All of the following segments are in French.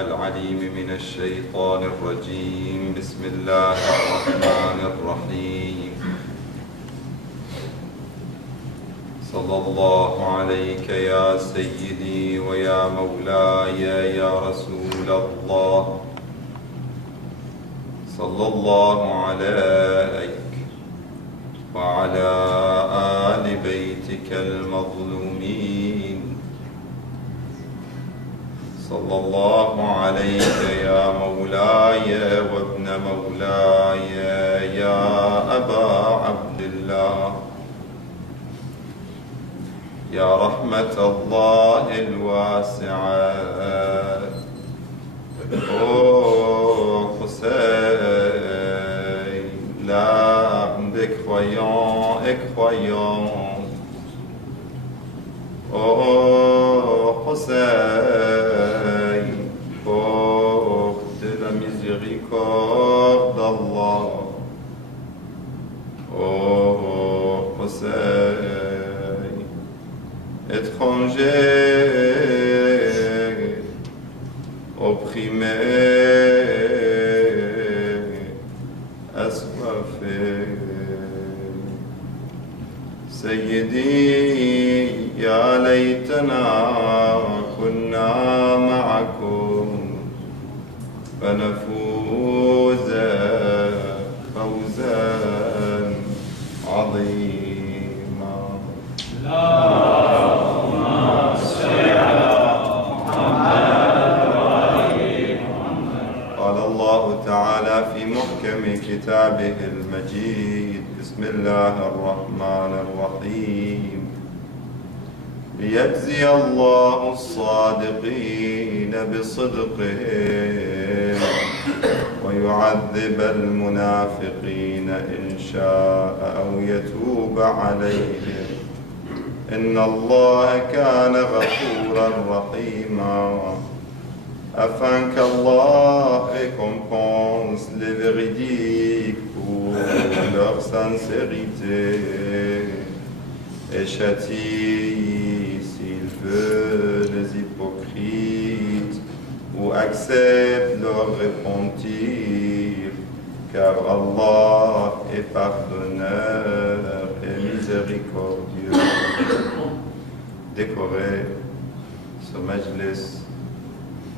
العليم من الشيطان الرجيم. بسم الله الرحمن الرحيم. صلى الله عليك يا سيدي ويا مولاي يا رسول الله. صلى الله عليك وعلى آل بيتك المظلومين. صلى الله عليك يا مولاي وابن مولاي يا أبا عبد الله. يا رحمة الله الواسعة. Oh Hussein, l'âme des croyants et croyantes. Oh Hussein, porte de la miséricorde d'Allah. Oh Hussein, étranger, opprimé, assoiffé. سيدي يا ليتنا كنا معكم فنفوز فوزا عظيما. اللهم صل على محمد. قال الله تعالى في محكم كتابه المجيد: بسم الله الرحمن الرحيم. ليجزي الله الصادقين بصدقهم ويعذب المنافقين إن شاء أو يتوب عليهم إن الله كان غفورا رحيما. Afin qu'Allah récompense les véridiques pour leur sincérité et châtie, s'il veut, les hypocrites ou accepte leur repentir, car Allah est pardonneur et miséricordieux. Décorez ce majlis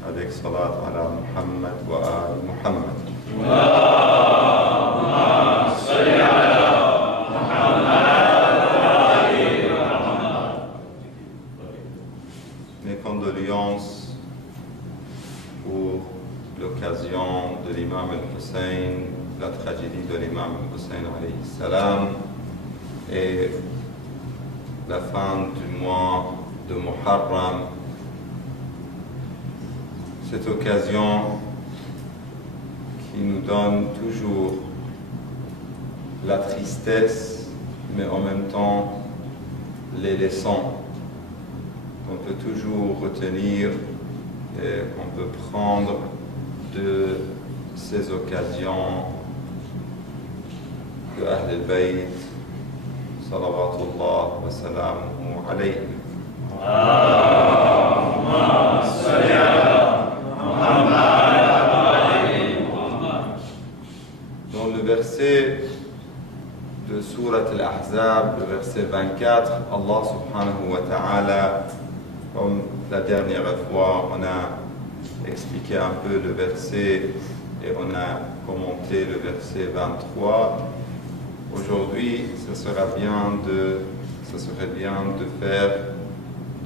avec salat ala Muhammad wa al Muhammad. Allahumma salli ala Muhammad wa ali Muhammad. Mes condoléances pour l'occasion de l'imam al-Hussein, la tragédie de l'imam al-Hussein alayhi salam et la fin du mois de Muharram. Cette occasion qui nous donne toujours la tristesse, mais en même temps les leçons qu'on peut toujours retenir et qu'on peut prendre de ces occasions de Ahl al-Bayt, salawatullah wa salamuhu alayhi. Allahumma salli ala dans le verset de Surat Al-Ahzab, le verset 24, Allah subhanahu wa ta'ala, comme la dernière fois, on a expliqué un peu le verset et on a commenté le verset 23. Aujourd'hui, ce serait bien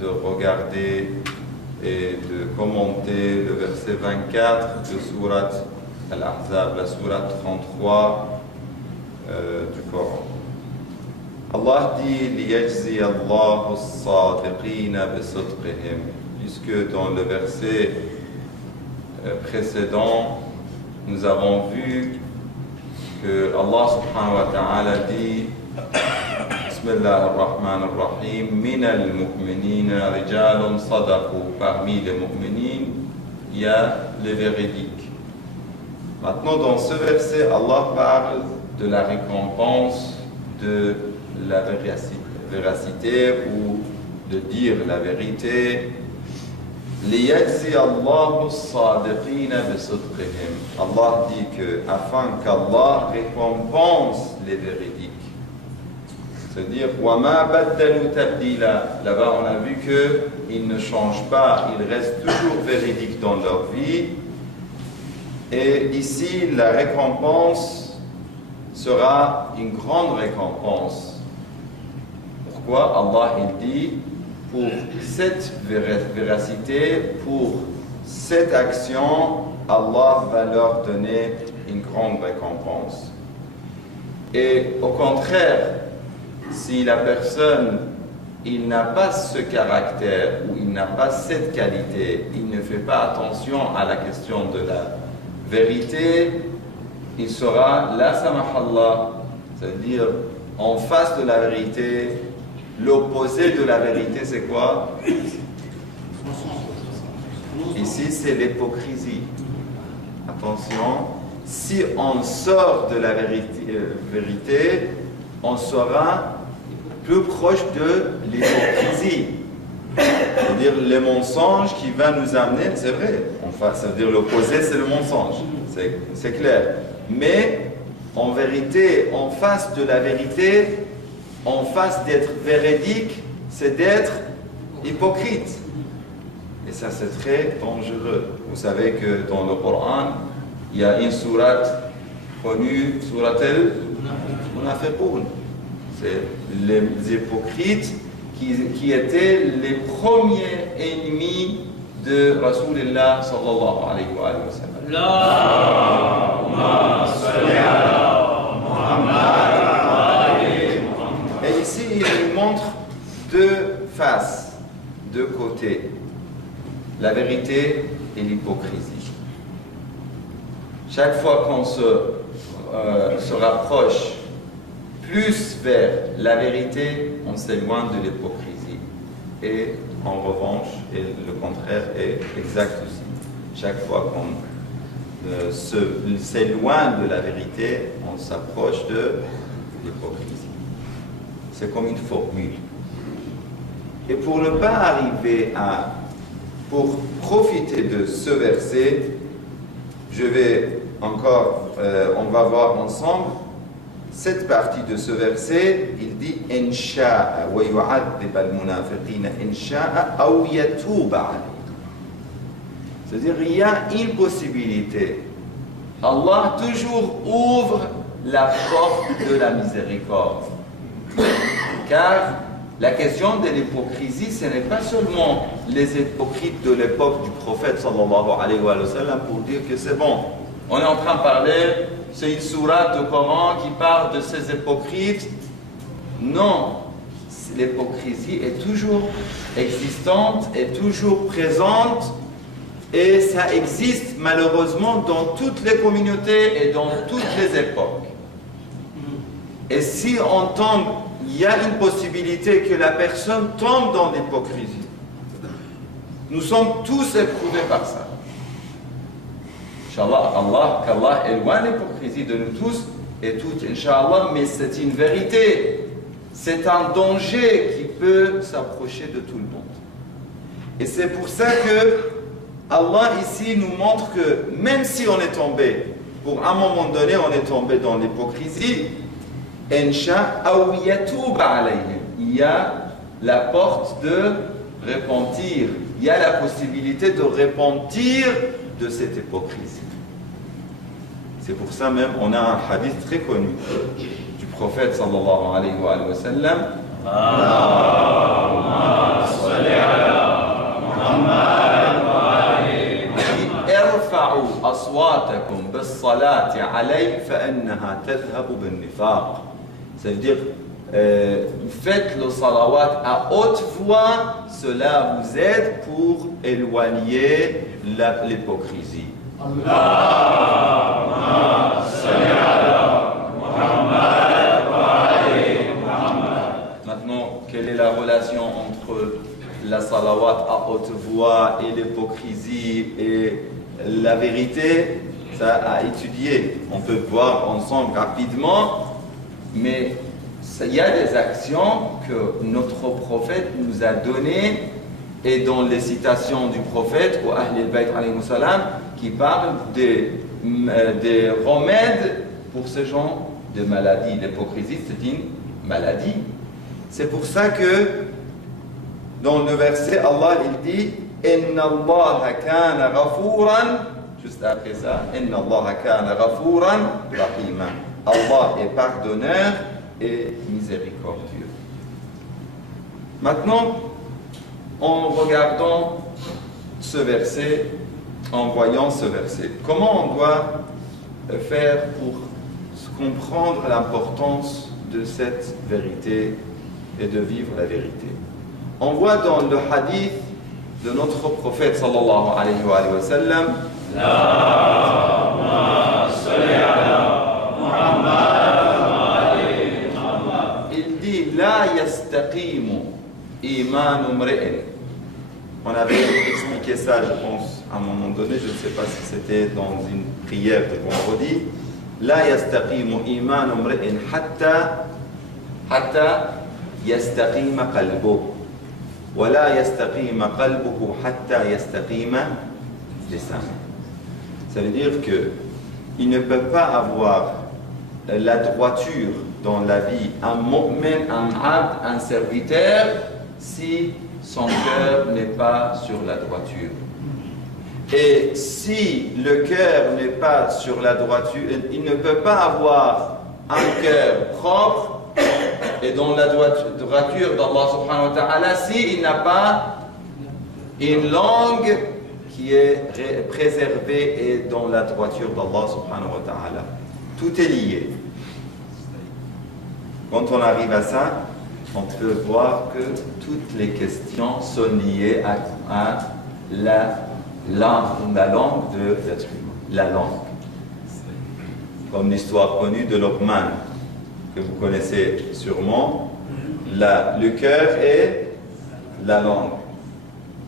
de regarder et de commenter le verset 24 de Surat Al-Ahzab, la Surat 33 du Coran. Allah dit لِيَجْزِيَ اللَّهُ الصَّادِقِينَ بِصِدْقِهِمْ, puisque dans le verset précédent, nous avons vu que Allah subhanahu wa ta'ala dit Bismillah ar-Rahman ar-Rahim, min al-mu'minina rijalun sadaqu, parmi les mu'minines, il y a les véridiques. Maintenant, dans ce verset, Allah parle de la récompense de la véracité ou de dire la vérité لِيَجْزِيَ اللَّهُ الصَّادِقِينَ بِصِدْقِهِمْ. Allah dit que, afin qu'Allah récompense les véridiques. C'est-à-dire, وَمَا بَدَّلُوا تَبْدِيلًا. Là-bas, on a vu qu'ils ne changent pas, ils restent toujours véridiques dans leur vie. Et ici, la récompense sera une grande récompense. Pourquoi? Allah, il dit, pour cette véracité, pour cette action, Allah va leur donner une grande récompense. Et au contraire, si la personne, il n'a pas ce caractère ou il n'a pas cette qualité, il ne fait pas attention à la question de la vérité, il sera la samahallah, c'est-à-dire en face de la vérité. L'opposé de la vérité, c'est quoi? Ici, c'est l'hypocrisie. Attention, si on sort de la vérité, on sera plus proche de l'hypocrisie. C'est-à-dire le mensonge qui va nous amener, c'est vrai, enfin, ça veut dire l'opposé, c'est le mensonge, c'est clair. Mais en vérité, en face de la vérité, en face d'être véridique, c'est d'être hypocrite. Et ça, c'est très dangereux. Vous savez que dans le Coran, il y a une sourate connue, sourate al-Munafiqun. C'est les hypocrites qui étaient les premiers ennemis de Rasulullah sallallahu alayhi wa sallam. Allahumma salli ala Muhammad. Et ici, il nous montre deux faces, deux côtés. La vérité et l'hypocrisie. Chaque fois qu'on se rapproche plus vers la vérité, on s'éloigne de l'hypocrisie. Et en revanche, et le contraire est exact aussi. Chaque fois qu'on s'éloigne de la vérité, on s'approche de l'hypocrisie. C'est comme une formule. Et pour ne pas arriver pour profiter de ce verset, je vais encore, on va voir ensemble cette partie de ce verset. Il dit إِنْ شَاءَ وَيُعَذِّبَ الْمُنَافِقِينَ إِنْ شَاءَ أَوْ يَتُوبَ عَلَيْهِمْ. C'est-à-dire, il y a une possibilité. Allah toujours ouvre la porte de la miséricorde. Car la question de l'hypocrisie, ce n'est pas seulement les hypocrites de l'époque du prophète sallallahu alayhi wa sallam pour dire que c'est bon. On est en train de parler, c'est une sourate du Coran qui parle de ces hypocrites. Non, l'hypocrisie est toujours existante, est toujours présente, et ça existe malheureusement dans toutes les communautés et dans toutes les époques. Et si on tombe, il y a une possibilité que la personne tombe dans l'hypocrisie. Nous sommes tous éprouvés par ça. Inch'Allah, qu'Allah éloigne l'hypocrisie de nous tous et toutes, Inch'Allah, mais c'est une vérité. C'est un danger qui peut s'approcher de tout le monde. Et c'est pour ça que Allah ici nous montre que même si on est tombé, pour un moment donné, on est tombé dans l'hypocrisie, il y a la porte de repentir, il y a la possibilité de repentir de cette hypocrisie. C'est pour ça même on a un hadith très connu du prophète sallallahu alayhi wa sallam. Allahumma salli ala Muhammad wa alihi. Irfa'u aswatakum bis-salati alayhi fa-innaha tadhhabu bin-nifaq. Ça veut dire, faites le salawat à haute voix, cela vous aide pour éloigner l'hypocrisie. Allahumma salli ala Muhammad wa ali Muhammad. Maintenant, quelle est la relation entre la salawat à haute voix et l'hypocrisie et la vérité? Ça à étudier. On peut voir ensemble rapidement. Mais il y a des actions que notre prophète nous a données et dans les citations du prophète ou Ahl al-Bayt alayhi salam qui parlent des remèdes pour ce genre de maladie. L'hypocrisie, c'est une maladie. C'est pour ça que dans le verset, Allah il dit Inna Allah kana ghafuran, juste après ça, Inna Allah kana ghafuran rahima. Allah est pardonneur et miséricordieux. Maintenant, en regardant ce verset, en voyant ce verset, comment on doit faire pour comprendre l'importance de cette vérité et de vivre la vérité? On voit dans le hadith de notre prophète sallallahu alayhi wa sallam, il dit La yastaqimu imanu mri'in. On avait expliqué ça, je pense, à un moment donné, je ne sais pas si c'était dans une prière de vendredi. La yastaqimu imanu mri'in hatta yastaqima qalbuhu. ولا يستقيم قلبه حتى يستقيم لسانه. Ça veut dire que il ne peut pas avoir la droiture dans la vie, un mu'min, un abd, un serviteur, si son cœur n'est pas sur la droiture. Et si le cœur n'est pas sur la droiture, il ne peut pas avoir un cœur propre et dans la droiture d'Allah subhanahu wa ta'ala, s'il n'a pas une langue qui est préservée et dans la droiture d'Allah subhanahu wa ta'ala. Tout est lié. Quand on arrive à ça, on peut voir que toutes les questions sont liées à la langue de l'être humain. La langue. Comme l'histoire connue de Luqman, que vous connaissez sûrement, le cœur et la langue.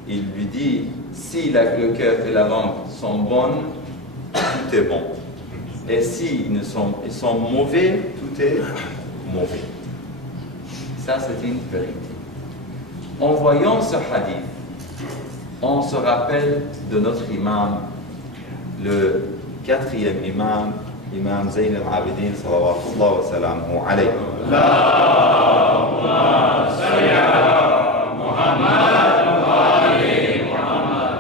Il lui dit, si le cœur et la langue sont bonnes, tout est bon. Et si ils sont mauvais, tout est mauvais. Ça, c'est une vérité. En voyant ce hadith, on se rappelle de notre imam, le 4e imam, Imam Zayn al-Abidin, sallallahu wa salamuhu alayhi. Allahumma salli ala Muhammad wa ali Muhammad.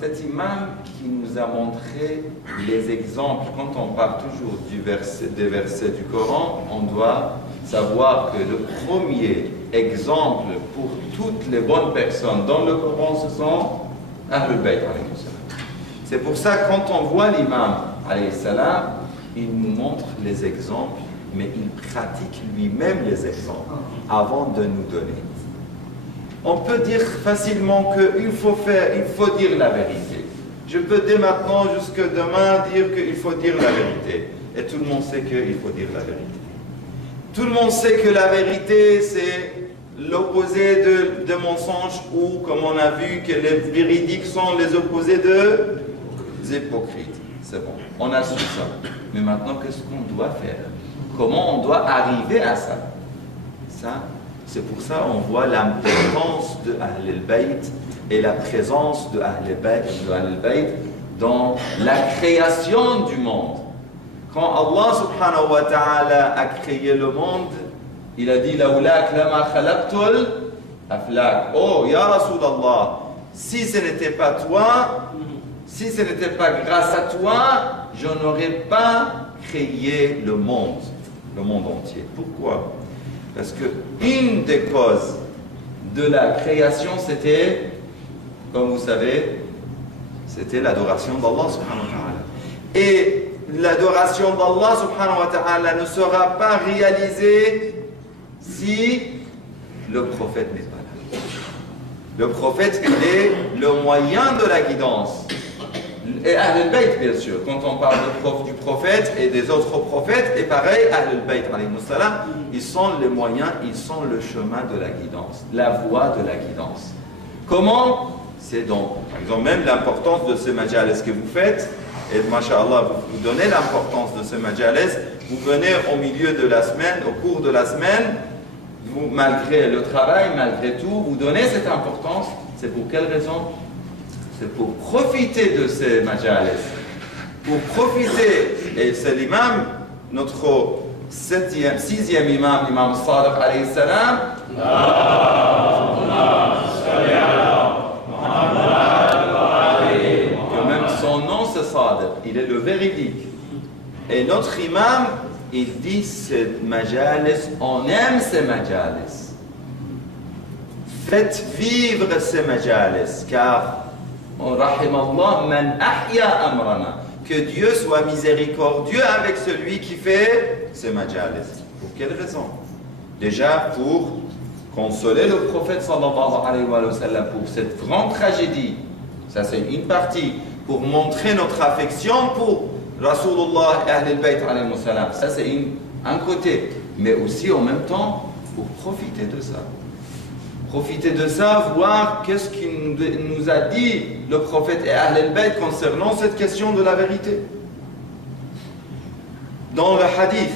Cet imam qui nous a montré les exemples, quand on parle toujours des versets du Coran, on doit savoir que le premier exemple pour toutes les bonnes personnes dans le Coran, ce sont Ahlul Bayt alayhi salam. C'est pour ça que quand on voit l'imam alayhi salam, il nous montre les exemples, mais il pratique lui-même les exemples avant de nous donner. On peut dire facilement qu'il faut dire la vérité. Je peux dès maintenant jusqu'à demain dire qu'il faut dire la vérité. Et tout le monde sait qu'il faut dire la vérité. Tout le monde sait que la vérité, c'est l'opposé de mensonge, ou comme on a vu que les véridiques sont les opposés des hypocrites. C'est bon, on a su ça. Mais maintenant, qu'est-ce qu'on doit faire? Comment on doit arriver à ça? C'est pour ça qu'on voit l'importance de Ahl al-Bayt et la présence de Ahl al-Bayt dans la création du monde. Quand Allah subhanahu wa ta'ala a créé le monde, il a dit Laoulak lama khalaqtul aflak. Oh, ya Rasulallah, si ce n'était pas toi, si ce n'était pas grâce à toi, je n'aurais pas créé le monde entier. Pourquoi? Parce que une des causes de la création, c'était, comme vous savez, c'était l'adoration d'Allah subhanahu wa ta'ala. Et l'adoration d'Allah subhanahu wa ta'ala ne sera pas réalisée si le prophète n'est pas là. Le prophète, il est le moyen de la guidance. Et Ahl al-Bayt, bien sûr, quand on parle du prophète et des autres prophètes, et pareil, Ahl al-Bayt, ils sont les moyens, ils sont le chemin de la guidance, la voie de la guidance. Comment? C'est donc, par exemple, même l'importance de ce majalis que vous faites, et masha'Allah, vous donnez l'importance de ce majalis, vous venez au milieu de la semaine, au cours de la semaine, vous, malgré le travail, malgré tout, vous donnez cette importance. C'est pour quelle raison? C'est pour profiter de ces majalis. Pour profiter, et c'est l'imam, notre sixième imam, l'imam Sadiq alayhi salam, que même son nom c'est Sadiq, il est le véridique. Et notre imam, il dit c'est majalis, on aime ces majalis. Faites vivre ces majalis, car rahimallah man ahya amrana. Que Dieu soit miséricordieux avec celui qui fait ces majalis. Pour quelle raison? Déjà pour consoler le prophète sallallahu alayhi wa sallam pour cette grande tragédie. Ça c'est une partie. Pour montrer notre affection pour Rasulullah et Ahl al-Bayt alayhi wa sallam. Ça c'est un côté. Mais aussi en même temps pour profiter de ça. Profiter de ça, voir qu'est-ce qu'il nous a dit le prophète et Ahl al-Bayt concernant cette question de la vérité. Dans le hadith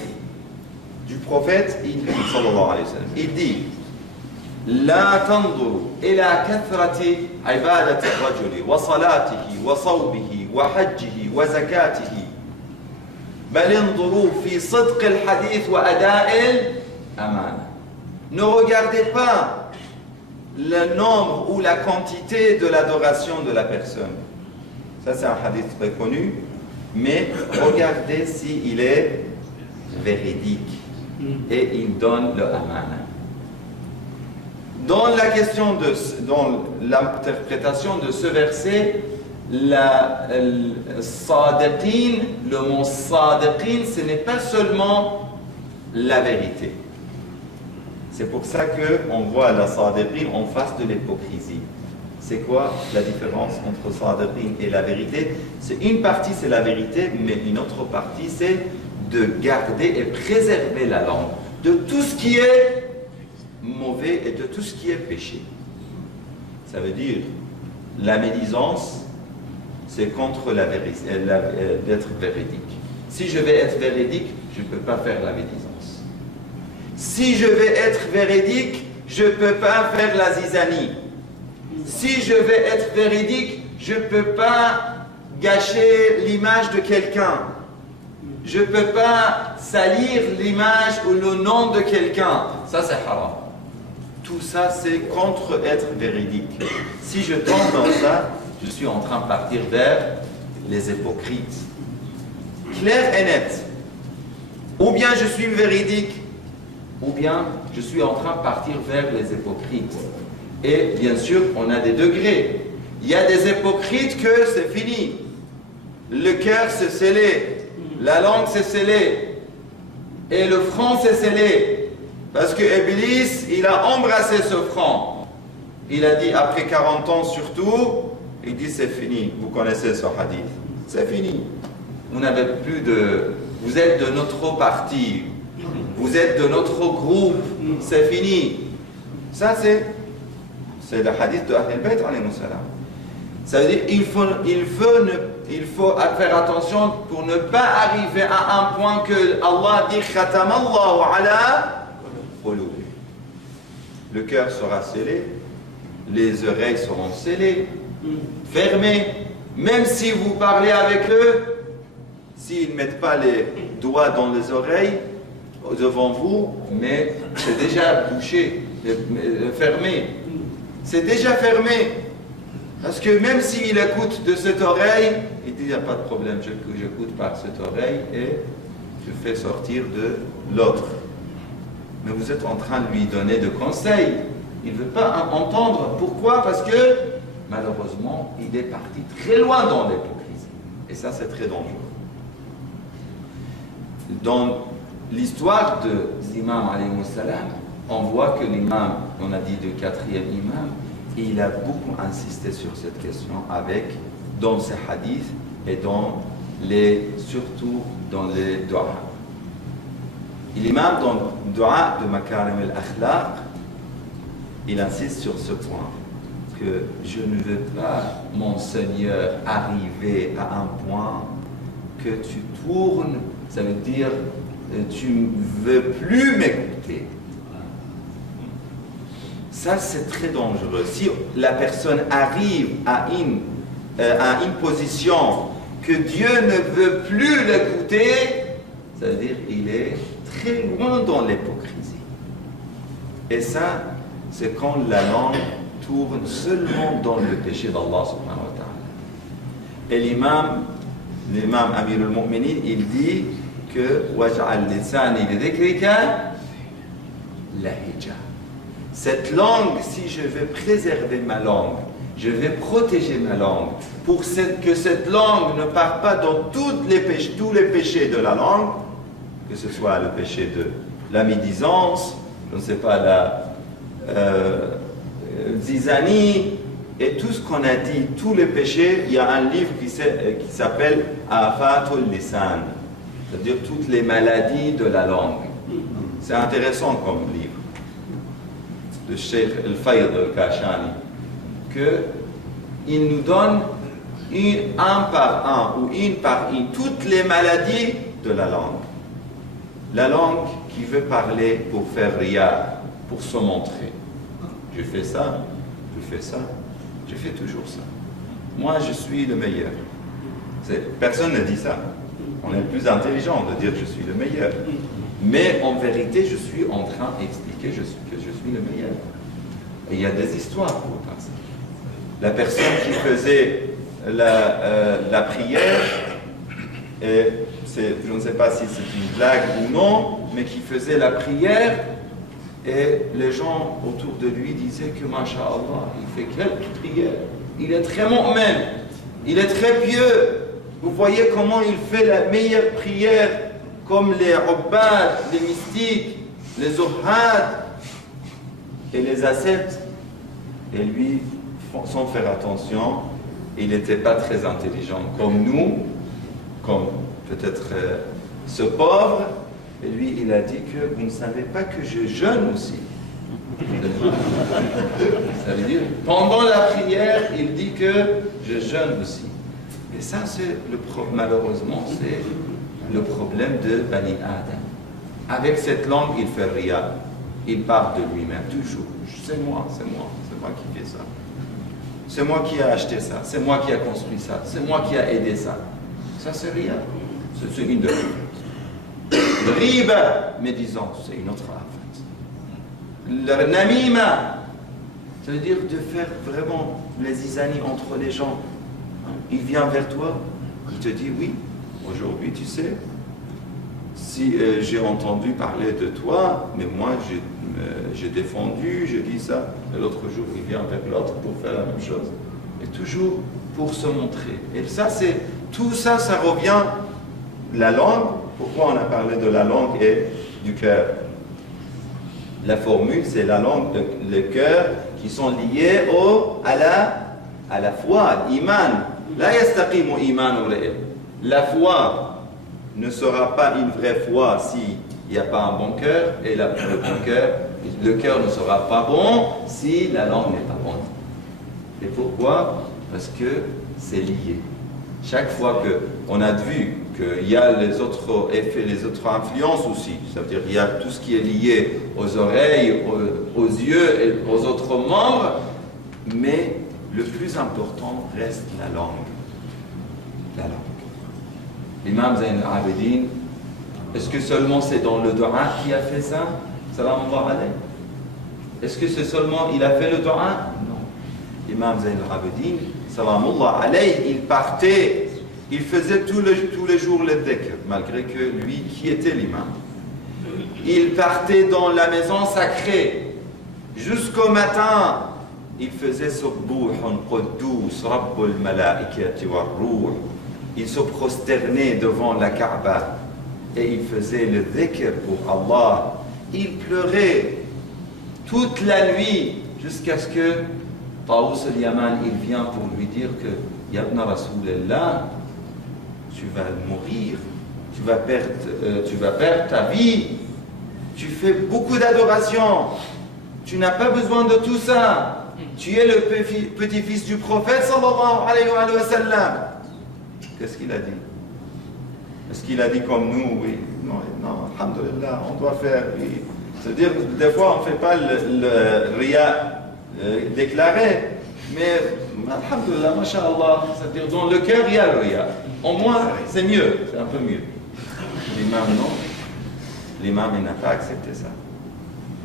du prophète, il dit, sallallahu alayhi wa sallam, il dit لا تنظروا إلى كثرة عبادة الرجل وصلاته وصومه وحجه وزكاته بل انظروا في صدق الحديث وأداء الأمانة. Ne regardez pas le nombre ou la quantité de l'adoration de la personne. Ça c'est un hadith très connu, mais regardez s'il est véridique et il donne le amana. Dans la question dans l'interprétation de ce verset, sadiqin, le mot sadiqin, ce n'est pas seulement la vérité. C'est pour ça qu'on voit la sadiqin en face de l'hypocrisie. C'est quoi la différence entre sadiqin et la vérité? C'est une partie, c'est la vérité, mais une autre partie, c'est de garder et préserver la langue de tout ce qui est mauvais et de tout ce qui est péché. Ça veut dire la médisance, c'est contre la vérité, d'être véridique. Si je vais être véridique, je ne peux pas faire la médisance. Si je vais être véridique, je ne peux pas faire la zizanie. Si je vais être véridique, je ne peux pas gâcher l'image de quelqu'un. Je ne peux pas salir l'image ou le nom de quelqu'un. Ça, c'est haram. Tout ça, c'est contre être véridique. Si je tombe dans ça, je suis en train de partir vers les hypocrites. Clair et net. Ou bien je suis véridique, ou bien je suis en train de partir vers les hypocrites. Et bien sûr, on a des degrés. Il y a des hypocrites que c'est fini. Le cœur c'est scellé, la langue c'est scellé, et le front c'est scellé. Parce que Iblis, il a embrassé ce front. Il a dit, après 40 ans surtout, il dit c'est fini. Vous connaissez ce hadith. C'est fini. Vous n'avez plus de... Vous êtes de notre parti. Vous être de notre groupe, c'est fini. Ça, c'est le hadith de Ahl al-Bayt alayhi salam. Ça veut dire il faut faire attention pour ne pas arriver à un point que Allah dit khatamallahu ala qulubi. Le cœur sera scellé, les oreilles seront scellées, fermées. Même si vous parlez avec eux, s'ils ne mettent pas les doigts dans les oreilles devant vous, mais c'est déjà bouché, fermé. C'est déjà fermé. Parce que même s'il écoute de cette oreille, il dit il n'y a pas de problème, j'écoute par cette oreille et je fais sortir de l'autre. Mais vous êtes en train de lui donner des conseils. Il ne veut pas entendre. Pourquoi? Parce que malheureusement, il est parti très loin dans l'hypocrisie. Et ça, c'est très dangereux. Dans l'histoire de l'imam alayhi salam, on voit que l'imam, on a dit le quatrième imam, il a beaucoup insisté sur cette question dans ses hadiths et surtout dans les doigts. L'imam dans le doigt de Makarim al-Akhlaq, il insiste sur ce point, que je ne veux pas, mon Seigneur, arriver à un point que tu tournes, ça veut dire tu ne veux plus m'écouter. Ça, c'est très dangereux. Si la personne arrive à une position que Dieu ne veut plus l'écouter, ça veut dire qu'il est très loin dans l'hypocrisie. Et ça, c'est quand la langue tourne seulement dans le péché d'Allah subhanahu wa ta'ala. Et l'imam Amir al-Mu'minin, il dit que waj'al lisani bi dhikrika lahija. Cette langue, si je veux préserver ma langue, je vais protéger ma langue pour que cette langue ne parte pas dans tous les péchés de la langue, que ce soit le péché de la médisance, je ne sais pas, la zizanie, et tout ce qu'on a dit, tous les péchés. Il y a un livre qui s'appelle Afatul Lisan, c'est-à-dire toutes les maladies de la langue. C'est intéressant comme livre de Cheikh Al-Fayd Al-Kashani, qu'il nous donne un par un ou une par une toutes les maladies de la langue. La langue qui veut parler pour faire riya, pour se montrer. Je fais ça, je fais ça, je fais toujours ça. Moi, je suis le meilleur. Personne ne dit ça. On est plus intelligent de dire je suis le meilleur. Mais en vérité, je suis en train d'expliquer que je suis le meilleur. Et il y a des histoires pour ça. La personne qui faisait la prière, et je ne sais pas si c'est une blague ou non, mais qui faisait la prière, et les gens autour de lui disaient que, masha'Allah, il fait quelques prières. Il est très mu'min, il est très pieux. Vous voyez comment il fait la meilleure prière, comme les ubbad, les mystiques, les zuhad et les ascètes. Et lui, sans faire attention, il n'était pas très intelligent comme nous, comme peut-être ce pauvre. Et lui, il a dit que vous ne savez pas que je jeûne aussi. Ça veut dire, pendant la prière, il dit que je jeûne aussi. Et ça, malheureusement, c'est le problème de Bani Adam. Avec cette langue, il fait rien. Il parle de lui-même, toujours. C'est moi qui fais ça. C'est moi qui ai acheté ça. C'est moi qui ai construit ça. C'est moi qui ai aidé ça. Ça, c'est rien. C'est une de le riba, médisance, c'est une autre affaire. Le namima, ça veut dire de faire vraiment les zizanies entre les gens. Il vient vers toi, il te dit oui, aujourd'hui tu sais, si j'ai entendu parler de toi, mais moi j'ai défendu, j'ai dit ça, et l'autre jour il vient vers l'autre pour faire la même chose. Et toujours pour se montrer. Et ça, tout ça, ça revient, la langue. Pourquoi on a parlé de la langue et du cœur? La formule, c'est la langue, le cœur, qui sont liés à la foi, l'iman. La yastaqimu imanu ra'il. La foi ne sera pas une vraie foi s'il n'y a pas un bon cœur, et le cœur ne sera pas bon si la langue n'est pas bonne. Et pourquoi? Parce que c'est lié. Chaque fois qu'on a vu qu'il y a les autres effets, les autres influences aussi, ça veut dire qu'il y a tout ce qui est lié aux oreilles, aux yeux et aux autres membres, mais le plus important reste la langue. La langue. L'imam Zayn al-Abidin, est-ce que seulement c'est dans le dua qui a fait ça? Salam Allah alayhi. Est-ce que c'est seulement il a fait le dua? Non. L'imam Zayn al-Abidin, salam Allah alayhi, il partait, il faisait tous les jours le dhikr, malgré que lui, qui était l'imam. Il partait dans la maison sacrée. Jusqu'au matin, il faisait Subbuhun Quddus Rabbul Malaikati war Ruh. Il se prosternait devant la Kaaba et il faisait le dhikr pour Allah. Il pleurait toute la nuit jusqu'à ce que Taous al-Yaman, il vient pour lui dire que Yabna Rasulallah, tu vas mourir, tu vas perdre ta vie, tu fais beaucoup d'adoration, tu n'as pas besoin de tout ça, tu es le petit-fils du prophète sallallahu alayhi wa sallam. Qu'est-ce qu'il a dit? Est-ce qu'il a dit comme nous? Oui, non, alhamdulillah, on doit faire, oui. C'est-à-dire, des fois, on ne fait pas le riya déclaré, mais, alhamdoulilah, masha'Allah, c'est-à-dire, dans le cœur, il y a le riya. Au moins, c'est mieux, c'est un peu mieux. L'imam, non. L'imam, il n'a pas accepté ça.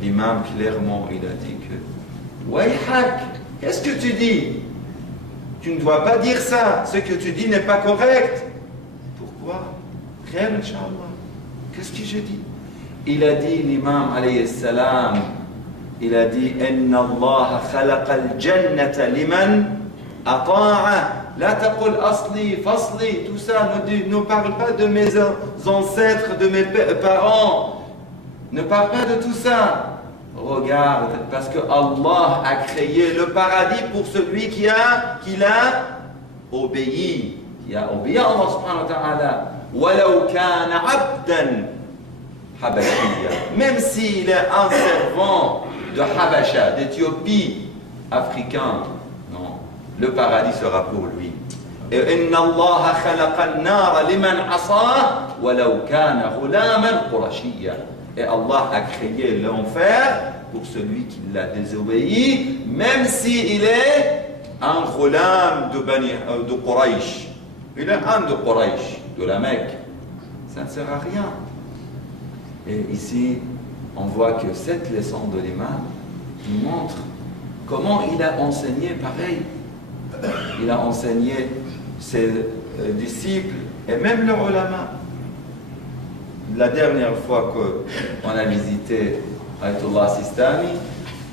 L'imam, clairement, il a dit que Wayhak, qu'est-ce que tu dis? Tu ne dois pas dire ça. Ce que tu dis n'est pas correct. Pourquoi? Khair, Inch'Allah. Qu'est-ce que j'ai dit? Il a dit, l'imam, alayhi salam, il a dit Inna Allah khalaqa al-jannata liman ata'a. La taqul asli, fasli, tout ça ne parle pas de mes ancêtres, de mes parents. Ne parle pas de tout ça. Regarde, parce que Allah a créé le paradis pour celui qui a obéi. Qui a obéi à Allah subhanahu wa ta'ala. Walau kana abdan habashiyya. Même s'il est un servant de Habasha, d'Éthiopie, africain, non, le paradis sera pour lui. Et inna Allah khalaqa an-nar liman asah walau kana ghulaman qurashiyya. Et Allah a créé l'enfer pour celui qui l'a désobéi, même s'il est un ghulam de Quraysh. Il est un de Quraysh, de la Mecque. Ça ne sert à rien. Et ici, on voit que cette leçon de l'imam nous montre comment il a enseigné pareil. Il a enseigné ses disciples et même le ulama. La dernière fois qu'on a visité Ayatollah Sistani,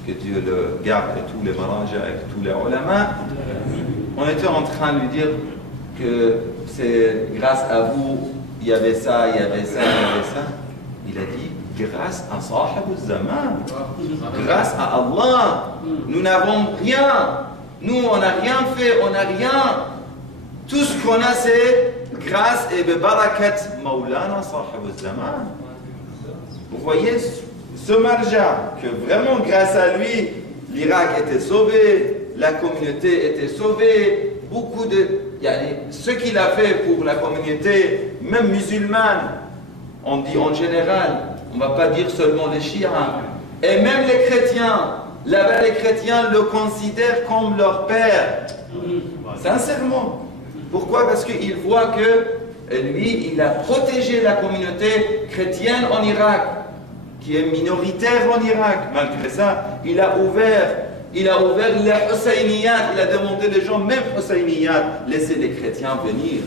que Dieu le garde et tous les marajas et tous les ulama, on était en train de lui dire que c'est grâce à vous, il y avait ça, il y avait ça, il y avait ça. Il a dit, grâce à Sahib al-Zaman, grâce à Allah, nous n'avons rien. Nous, on n'a rien fait, on n'a rien. Tout ce qu'on a, c'est grâce et barakat Maulana Sahib al-Zaman. Vous voyez ce marja, que vraiment grâce à lui, l'Irak était sauvé, la communauté était sauvée, beaucoup de... ce qu'il a fait pour la communauté, même musulmane, on dit en général, on ne va pas dire seulement les chiites, et même les chrétiens, là-bas les chrétiens le considèrent comme leur père, sincèrement. Pourquoi? Parce qu'ils voient que lui, il a protégé la communauté chrétienne en Irak, qui est minoritaire en Irak. Malgré ça, il a ouvert les Hussayniyat, il a demandé les gens, même Hussayniyat, laissez les chrétiens venir.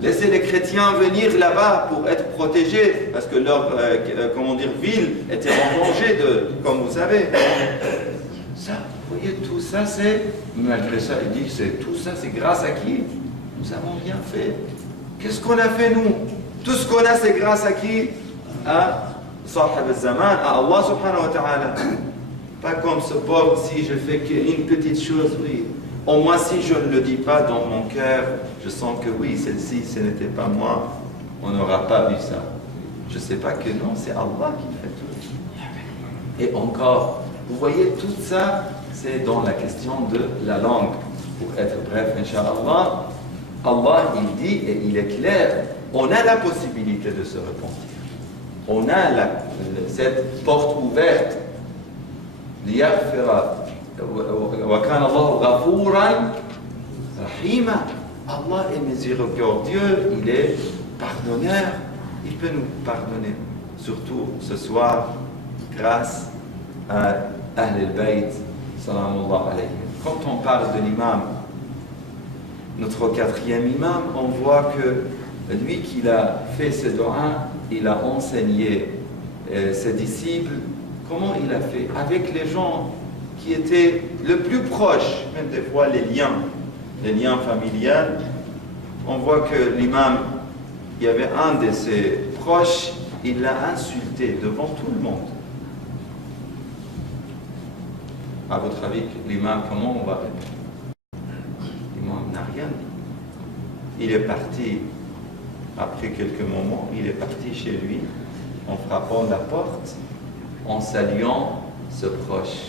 Laissez les chrétiens venir là-bas pour être protégés, parce que leur ville était en danger, comme vous savez. Ça, vous voyez, tout ça, c'est, malgré ça, il dit que tout ça, c'est grâce à qui? Nous n'avons rien fait. Qu'est-ce qu'on a fait, nous? Tout ce qu'on a, c'est grâce à qui? À Sahib al-Zaman, à Allah subhanahu wa ta'ala. Pas comme ce pauvre, si je fais qu'une petite chose, oui. Au moins, si je ne le dis pas dans mon cœur, je sens que oui, celle-ci, ce n'était pas moi, on n'aura pas vu ça. Je ne sais pas que non, c'est Allah qui fait tout. Et encore, vous voyez, tout ça, c'est dans la question de la langue. Pour être bref, Inch'Allah, Allah, il dit, et il est clair, on a la possibilité de se repentir. On a cette porte ouverte. ليغفر وكان الله غفورا رحيما. Allah est miséricordieux, il est pardonneur, il peut nous pardonner. Surtout ce soir, grâce à Ahl al-Bayt, salamullah alayhi. Quand on parle de l'imam, notre quatrième imam, on voit que lui qui a fait ce doua, il a enseigné ses disciples. Comment il a fait? Avec les gens qui étaient le plus proches, même des fois les liens familiales. On voit que l'imam, il y avait un de ses proches, il l'a insulté devant tout le monde. À votre avis, l'imam, comment on va répondre? L'imam n'a rien dit. Il est parti, après quelques moments, il est parti chez lui en frappant la porte, en saluant ce proche.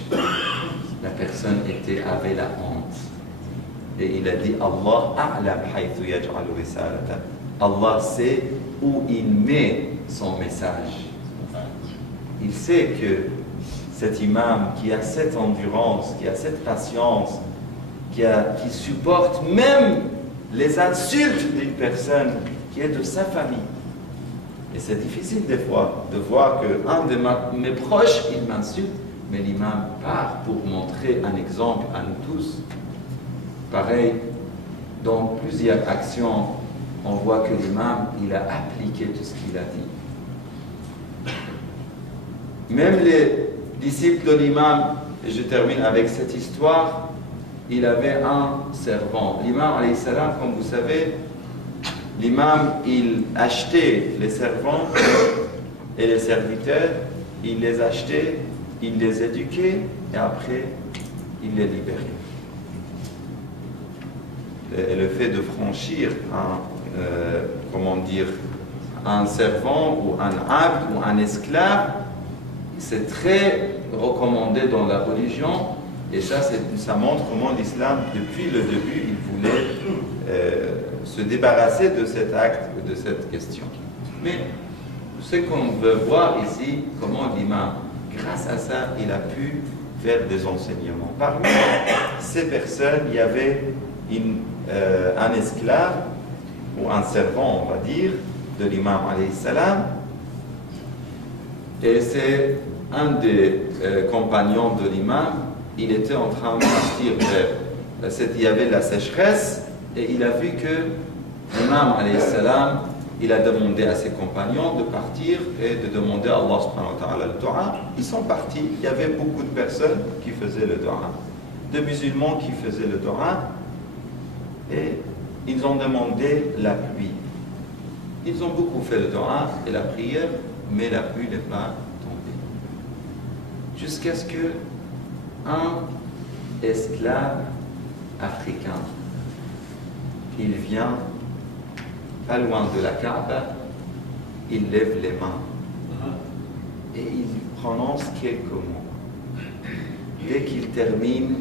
La personne avait la honte. Et il a dit, Allah a'lam haythu yaj'alu risalata. Allah sait où il met son message. il sait que cet imam qui a cette endurance, qui a cette patience, qui supporte même les insultes d'une personne qui est de sa famille. Et c'est difficile des fois de voir qu'un de mes proches, il m'insulte, mais l'imam part pour montrer un exemple à nous tous. Pareil, dans plusieurs actions, on voit que l'imam, il a appliqué tout ce qu'il a dit. Même les disciples de l'imam, et je termine avec cette histoire, il avait un servant. L'imam, alayhi salam, comme vous savez, l'imam, il achetait les servants et les serviteurs, il les achetait, il les éduquait et après, il les libérait. Et le fait de franchir un servant ou un abd ou un esclave, c'est très recommandé dans la religion. Et ça montre comment l'islam, depuis le début, il voulait se débarrasser de cet acte, de cette question. Mais ce qu'on veut voir ici, comment l'imam, grâce à ça, il a pu faire des enseignements. Parmi ces personnes, il y avait un esclave, ou un servant, on va dire, de l'imam alayhi salam. Et c'est un des compagnons de l'imam. Il était en train de partir il y avait la sécheresse et il a vu que l'imam alayhi salam, il a demandé à ses compagnons de partir et de demander à Allah subhanahu wa ta'ala le dua. Ils sont partis, il y avait beaucoup de personnes qui faisaient le dua, de musulmans qui faisaient le dua et ils ont demandé la pluie. Ils ont beaucoup fait le dua et la prière, mais la pluie n'est pas tombée. Jusqu'à ce que un esclave africain, il vient pas loin de la Kaaba, il lève les mains et il prononce quelques mots. Dès qu'il termine,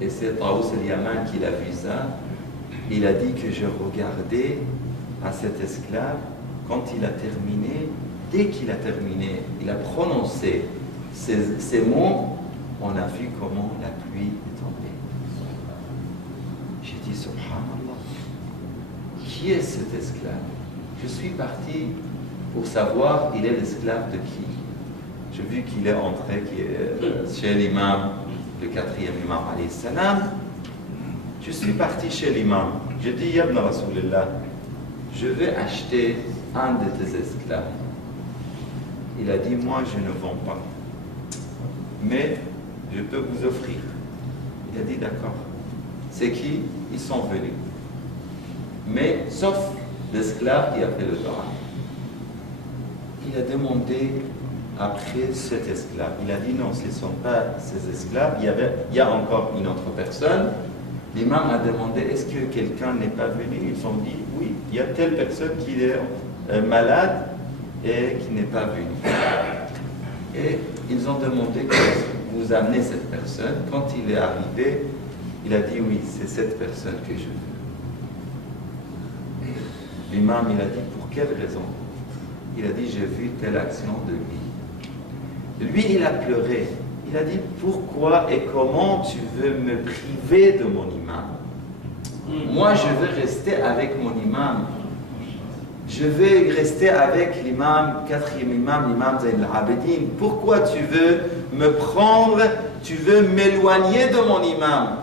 et c'est Taous el-Yaman qui a vu ça, il a dit que je regardais à cet esclave quand il a terminé. Dès qu'il a terminé, il a prononcé ces mots. On a vu comment la pluie est tombée. J'ai dit, subhanallah, qui est cet esclave? Je suis parti pour savoir, il est l'esclave de qui? J'ai vu qu'il est entré chez l'imam, le 4e imam alayhi salam. Je suis parti chez l'imam. J'ai dit, Yabna Rasulullah, je vais acheter un de tes esclaves. Il a dit, moi je ne vends pas. Mais je peux vous offrir. Il a dit, d'accord. C'est qui? Ils sont venus. Mais, sauf l'esclave qui a fait le dua. Il a demandé après cet esclave. Il a dit, non, ce ne sont pas ces esclaves. Il y a encore une autre personne. L'imam a demandé, est-ce que quelqu'un n'est pas venu? Ils ont dit, oui, il y a telle personne qui est malade et qui n'est pas venue. Et ils ont demandé que vous amenez cette personne. Quand il est arrivé, il a dit, oui, c'est cette personne que je veux. L'imam, il a dit, pour quelle raison? Il a dit, j'ai vu telle action de lui. Lui, il a pleuré. Il a dit, pourquoi et comment tu veux me priver de mon imam? Moi, je veux rester avec mon imam. Je vais rester avec l'imam, 4e imam, l'imam Zayn al-Abidin. Pourquoi tu veux me prendre, tu veux m'éloigner de mon imam?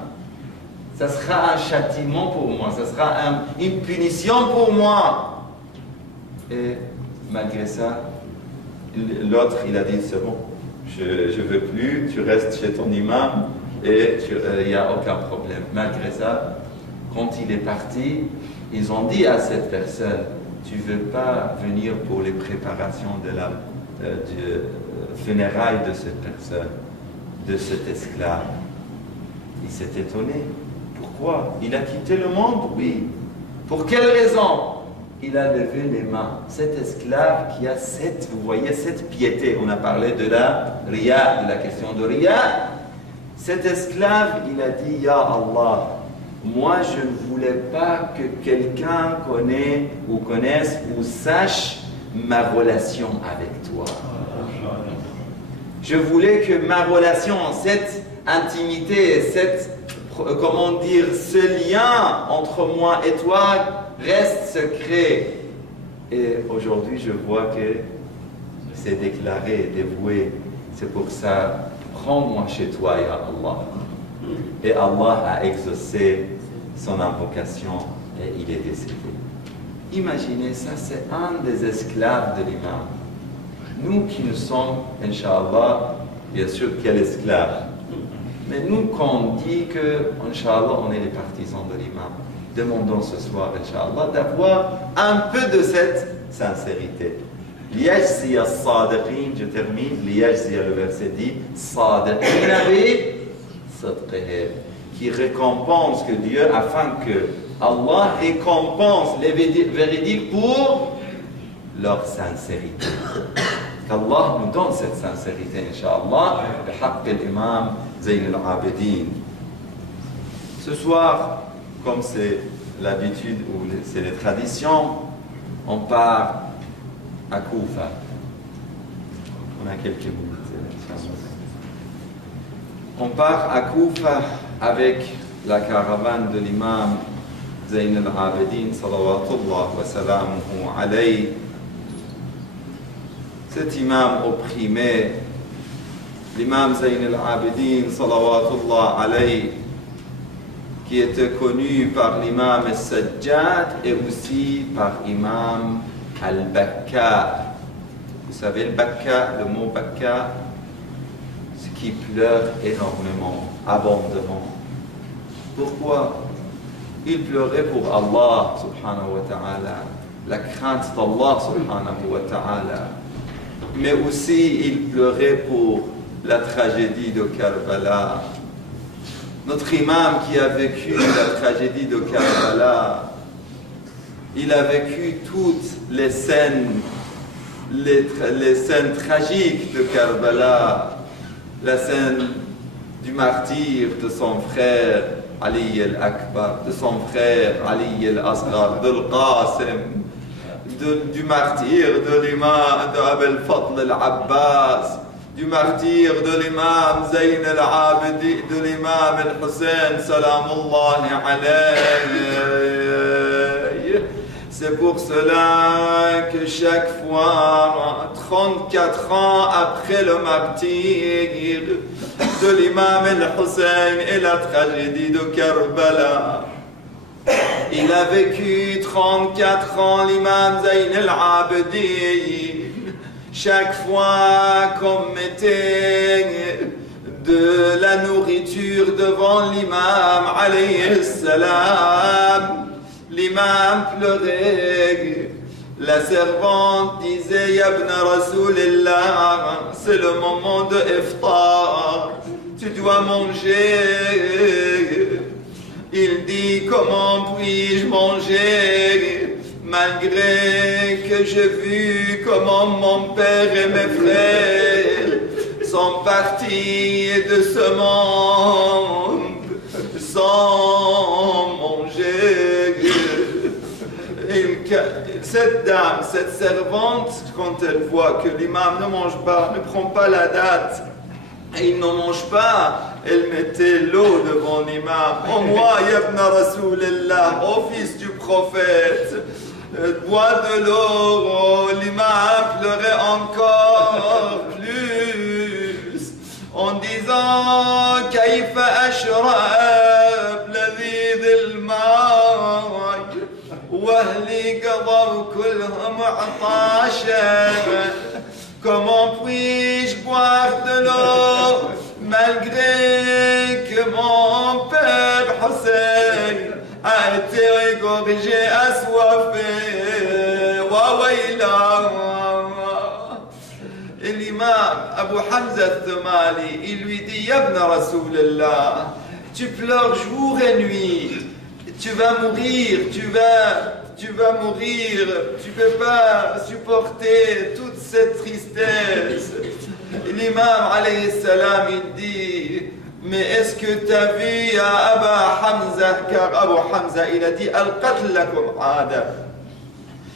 Ça sera un châtiment pour moi, ça sera une punition pour moi. Et malgré ça, l'autre, il a dit, c'est bon, je ne veux plus, tu restes chez ton imam et il n'y a aucun problème. Malgré ça, quand il est parti, ils ont dit à cette personne, tu ne veux pas venir pour les préparations du funérailles de cette personne, de cet esclave. Il s'est étonné. Pourquoi? Il a quitté le monde? Oui. Pour quelle raison? Il a levé les mains. Cet esclave qui a vous voyez, cette piété. On a parlé de la riya, de la question de riya. Cet esclave, il a dit, Ya Allah, moi je ne voulais pas que quelqu'un connaisse ou sache ma relation avec toi. Je voulais que ma relation, cette intimité, comment dire, ce lien entre moi et toi reste secret. Et aujourd'hui, je vois que c'est déclaré, dévoué. C'est pour ça, prends-moi chez toi, ya Allah. Et Allah a exaucé son invocation et il est décédé. Imaginez ça, c'est un des esclaves de l'imam. Nous qui nous sommes, Inch'Allah, bien sûr quel esclave. Mais nous, quand on dit que, Inch'Allah, on est les partisans de l'imam, demandons ce soir, Inch'Allah, d'avoir un peu de cette sincérité. Liyajzi as-sadiqin, je termine, liyajzi, le verset dit, sadiqin bi sadqihim, qui récompense que Dieu, afin que Allah récompense les véridiques pour leur sincérité. Qu'Allah nous donne cette sincérité, Inch'Allah, bihaqq l'imam Zayn al-Abidin. Ce soir, comme c'est l'habitude ou c'est les traditions, on part à Koufa. On a quelques minutes. On part à Koufa avec la caravane de l'imam Zayn al-Abidin, salawatullah wa salamuhu alayhi. Cet imam opprimé, l'imam Zayn al-Abidin, salawatullah alayhi, qui était connu par l'imam al-Sajjad et aussi par l'imam al-Bakka. Vous savez, le Bakka, le mot Bakka, ce qui pleure énormément, abondamment. Pourquoi? Il pleurait pour Allah, subhanahu wa ta'ala, la crainte d'Allah, subhanahu wa ta'ala. Mais aussi, il pleurait pour la tragédie de Karbala. Notre imam qui a vécu la tragédie de Karbala, il a vécu toutes les scènes tragiques de Karbala, la scène du martyre de son frère Ali al-Akbar, de son frère Ali al-Asghar, de Al-Qasim, du martyre de l'imam de Abel Fadl al-Abbas, du martyre de l'imam Zayn al-Abidi, de l'imam al-Hussein, salamullahi alayhi. C'est pour cela que chaque fois, 34 ans après le martyre de l'imam al-Hussein et la tragédie de Karbala, il a vécu 34 ans l'imam Zayn al-Abidin. Chaque fois qu'on mettait de la nourriture devant l'imam alayhi salam, l'imam pleurait. La servante disait Ya ibn Rasulillah, c'est le moment de iftar, tu dois manger. Il dit comment puis-je manger malgré que j'ai vu comment mon père et mes frères sont partis de ce monde sans manger. Cette dame, cette servante, quand elle voit que l'imam ne mange pas, ne prend pas la date, et il ne mange pas, elle mettait l'eau devant l'imam. Oh moi, Ibn Rasulillah, ô fils du prophète, bois de l'eau. L'imam pleurait encore plus en disant Kayfa ashrab ladhid al-ma'i wa ahli qadaw kulhum atashan. Comment puis-je boire de l'eau malgré que mon père Hussein a été égorgé, assoiffé? Et l'imam Abu Hamza al-Thumali, il lui dit Ya ibn Rasulillah, tu pleures jour et nuit, tu vas mourir, tu vas mourir, tu ne peux pas supporter toute cette tristesse. L'imam alayhi salam, il dit mais est-ce que tu as vu à Aba Hamza, car Abu Hamza il a dit Al-Qatl lakum ada.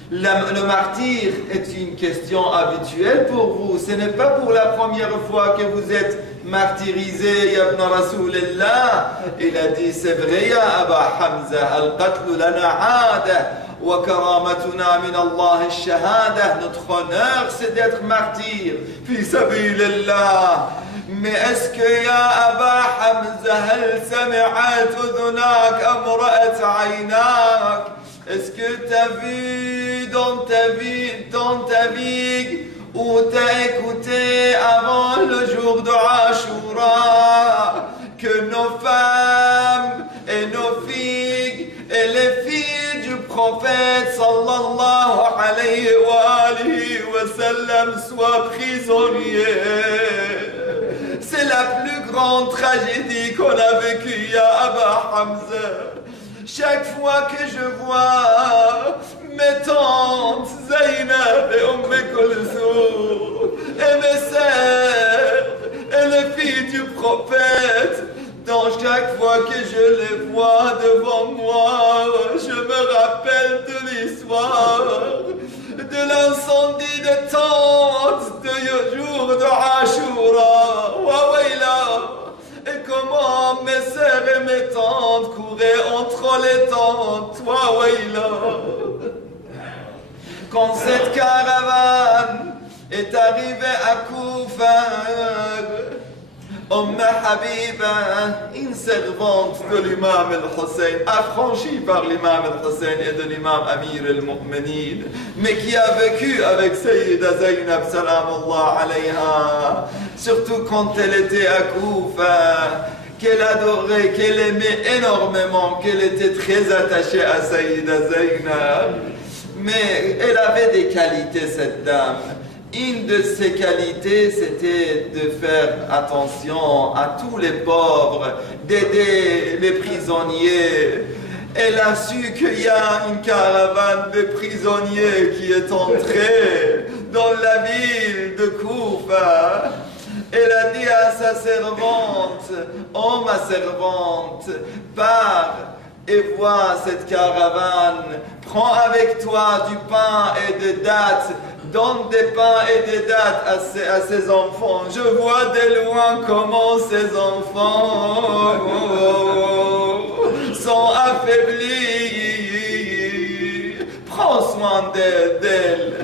Le martyr est une question habituelle pour vous. Ce n'est pas pour la première fois que vous êtes martyrisé, ya ibn Rasulillah. Il a dit, c'est vrai, ya Aba Hamza, al-qatlu lana 'ada wa karamatuna min Allah al-shahada. Notre honneur, c'est d'être martyr. Fi sabilillah. Mais est-ce que, ya Aba Hamza, hal sami'at udhunak am ra'at 'aynak? Est-ce que tu as vu dans ta vie, où tu as écouté avant le jour de Ashura, que nos femmes et nos filles et les filles du prophète sallallahu alayhi wa sallam soient prisonniers? C'est la plus grande tragédie qu'on a vécue, ya Aba Hamza. Chaque fois que je vois mes tantes Zainab et Kulthum et mes sœurs et les filles du prophète, dans chaque fois que je les vois devant moi, je me rappelle de l'histoire de l'incendie des tentes de jour de Ashura. Waouila! Et comment mes sœurs et mes tantes couraient entre les tentes, Waouila. Quand cette caravane est arrivée à Koufa, Habiba, une servante de l'imam al-Hussein, affranchie par l'imam al-Hussein et de l'imam Amir al-Mu'minin, mais qui a vécu avec Sayyida Zainab salamullah alayha, surtout quand elle était à Koufa, qu'elle adorait, qu'elle aimait énormément, qu'elle était très attachée à Sayyida Zainab. Mais elle avait des qualités, cette dame. Une de ses qualités, c'était de faire attention à tous les pauvres, d'aider les prisonniers. Elle a su qu'il y a une caravane de prisonniers qui est entrée dans la ville de Koufa. Elle a dit à sa servante, « Oh ma servante, pars et vois cette caravane, prends avec toi du pain et des dattes, donne des pains et des dattes à ses enfants. Je vois de loin comment ces enfants sont affaiblis. Prends soin d'elle. »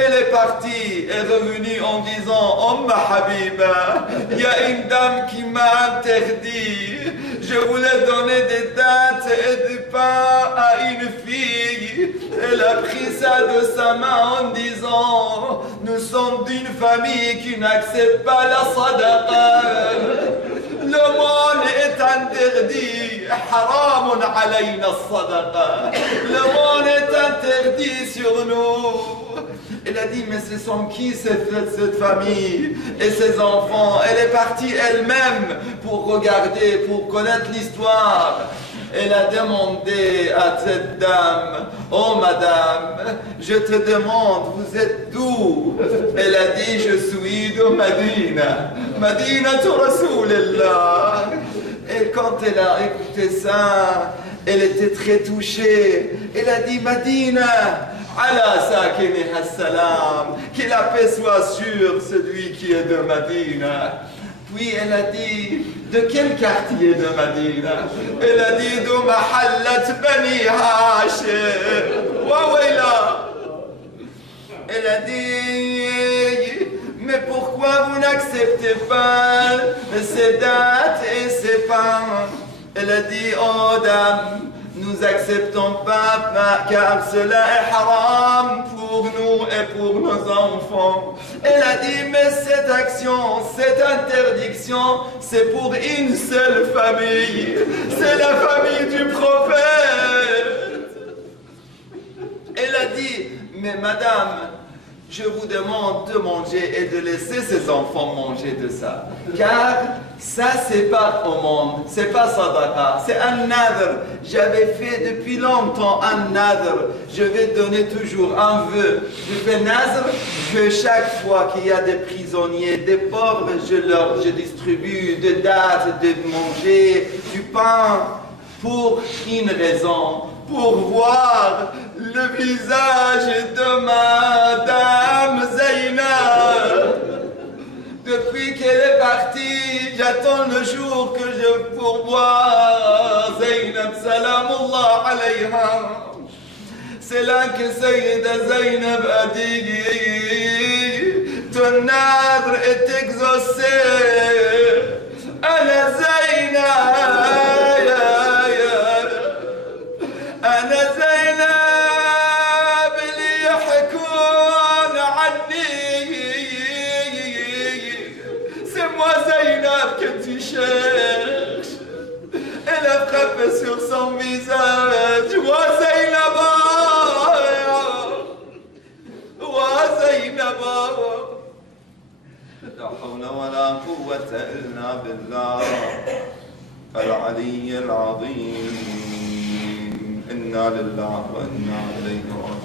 Elle est partie, est revenue en disant, « Oh ma Habiba, il y a une dame qui m'a interdit. Je voulais donner des dattes et du pain à une fille. » Elle a pris ça de sa main en disant, « Nous sommes d'une famille qui n'accepte pas la sadaqa. Le monde est interdit. Haramun alayna sadaqa. Le monde est interdit sur nous. » Elle a dit, mais ce sont qui cette famille et ses enfants? Elle est partie elle-même pour regarder, pour connaître l'histoire. Elle a demandé à cette dame, « Oh madame, je te demande, vous êtes d'où ?» Elle a dit, « Je suis de Madina. Madina tu Rasulillah. » Et quand elle a écouté ça, elle était très touchée. Elle a dit, « Madina, ala sakiniha salam, que la paix soit sur celui qui est de Madina. » Puis elle a dit, de quel quartier de Madina? Elle a dit, de Mahallat Bani Hashim. Waouila. Elle a dit, mais pourquoi vous n'acceptez pas ces dates et ces pains? Elle a dit, oh dame, nous acceptons pas car cela est haram pour nous et pour nos enfants. Elle a dit, mais cette action, cette interdiction, c'est pour une seule famille. C'est la famille du prophète. Elle a dit, mais madame, je vous demande de manger et de laisser ces enfants manger de ça. Car ça, c'est pas au monde, c'est pas sadaqa, c'est un nadr. J'avais fait depuis longtemps un nadr. Je vais donner toujours un vœu. Je fais nadr, que chaque fois qu'il y a des prisonniers, des pauvres, je distribue des dattes, de manger, du pain, pour une raison, pour voir le visage de Madame Zainab. Depuis qu'elle est partie, j'attends le jour que je pourvois Zainab Salamullah alayha. C'est là que Sayyida Zainab a dit: ton ordre est exaucé. Ana Zainab, Ana Zainab li yahkoun anni. C'est moi Zainab que tu cherches. Elle a frappé sur son visage. Wa Zainab, wa Zainab. لا حول ولا قوة إلا بالله العلي العظيم. إنا لله وإنا إليه راجعون.